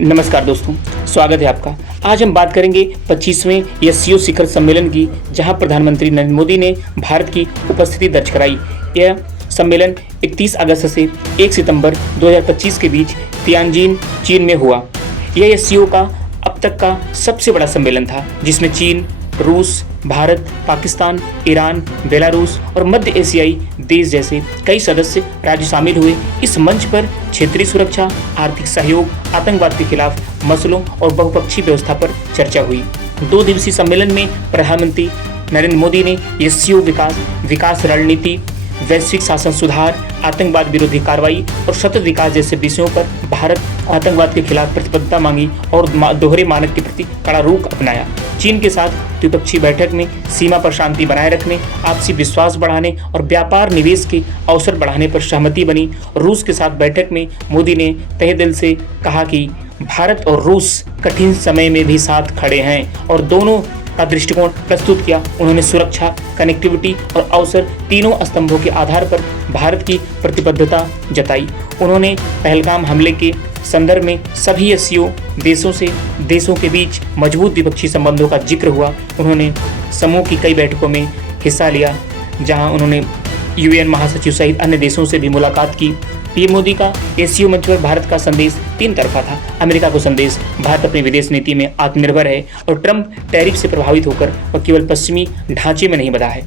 नमस्कार दोस्तों, स्वागत है आपका। आज हम बात करेंगे 25वें एससीओ शिखर सम्मेलन की, जहां प्रधानमंत्री नरेंद्र मोदी ने भारत की उपस्थिति दर्ज कराई। यह सम्मेलन 31 अगस्त से 1 सितंबर 2025 के बीच तियानजिन, चीन में हुआ। यह एससीओ का अब तक का सबसे बड़ा सम्मेलन था, जिसमें चीन, रूस, भारत, पाकिस्तान, ईरान, बेलारूस और मध्य एशियाई देश जैसे कई सदस्य राज्य शामिल हुए। इस मंच पर क्षेत्रीय सुरक्षा, आर्थिक सहयोग, आतंकवाद के खिलाफ मसलों और बहुपक्षीय व्यवस्था पर चर्चा हुई। 2 दिवसीय सम्मेलन में प्रधानमंत्री नरेंद्र मोदी ने एससीओ विकास रणनीति, वैश्विक शासन सुधार, आतंकवाद विरोधी कार्रवाई और सतत विकास जैसे विषयों पर भारत आतंकवाद के खिलाफ प्रतिबद्धता मांगी और दोहरे मानक के प्रति कड़ा रुख अपनाया। चीन के साथ द्विपक्षीय बैठक में सीमा पर शांति बनाए रखने, आपसी विश्वास बढ़ाने और व्यापार निवेश के अवसर बढ़ाने पर सहमति बनी। रूस के साथ बैठक में मोदी ने तहे दिल से कहा कि भारत और रूस कठिन समय में भी साथ खड़े हैं और दोनों का दृष्टिकोण प्रस्तुत किया। उन्होंने सुरक्षा, कनेक्टिविटी और अवसर तीनों स्तंभों के आधार पर भारत की प्रतिबद्धता जताई। उन्होंने पहलगाम हमले के संदर्भ में सभी एससीओ देशों के बीच मजबूत द्विपक्षीय संबंधों का जिक्र हुआ। उन्होंने समूह की कई बैठकों में हिस्सा लिया, जहां उन्होंने यूएन महासचिव सहित अन्य देशों से भी मुलाकात की। पीएम मोदी का एससीओ मंच पर भारत का संदेश 3 तरफा था। अमेरिका को संदेश, भारत अपनी विदेश नीति में आत्मनिर्भर है और ट्रंप टैरिफ से प्रभावित होकर और केवल पश्चिमी ढांचे में नहीं बंधा है।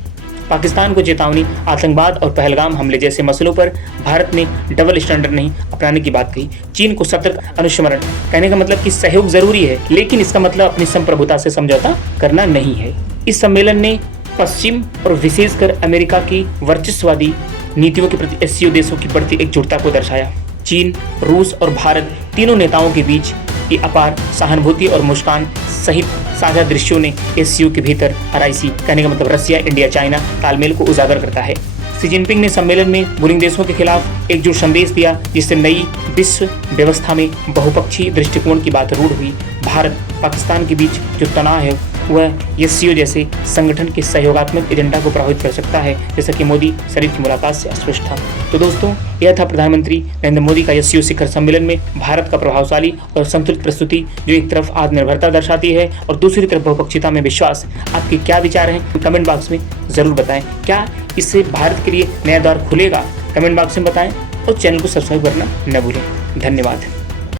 पाकिस्तान को चेतावनी, आतंकवाद और पहलगाम हमले जैसे मसलों पर भारत ने डबल स्टैंडर्ड नहीं अपनाने की बात कही। चीन को सतर्क अनुस्मरण, कहने का मतलब कि सहयोग जरूरी है, लेकिन इसका मतलब अपनी संप्रभुता से समझौता करना नहीं है। इस सम्मेलन ने पश्चिम और विशेषकर अमेरिका की वर्चस्ववादी नीतियों के प्रति एससीओ देशों की बढ़ती एकजुटता को दर्शाया। चीन, रूस और भारत तीनों नेताओं के बीच की अपार सहानुभूति और मुस्कान सहित साझा दृश्यों ने एससीओ के भीतर RIC, कहने का मतलब रसिया, इंडिया, चाइना तालमेल को उजागर करता है। शी जिनपिंग ने सम्मेलन में बुलिंग देशों के खिलाफ एकजुट संदेश दिया, जिससे नई विश्व व्यवस्था में बहुपक्षीय दृष्टिकोण की बात रूढ़ हुई। भारत पाकिस्तान के बीच जो तनाव है वह एससीओ जैसे संगठन के सहयोगात्मक एजेंडा को प्रभावित कर सकता है, जैसा कि मोदी शरीफ की मुलाकात से स्पष्ट था। तो दोस्तों, यह था प्रधानमंत्री नरेंद्र मोदी का एससीओ शिखर सम्मेलन में भारत का प्रभावशाली और संतुलित प्रस्तुति, जो एक तरफ आत्मनिर्भरता दर्शाती है और दूसरी तरफ बहुपक्षीयता में विश्वास। आपके क्या विचार हैं कमेंट बॉक्स में जरूर बताएं। क्या इससे भारत के लिए नया द्वार खुलेगा? कमेंट बॉक्स में बताएं और चैनल को सब्सक्राइब करना न भूलें। धन्यवाद।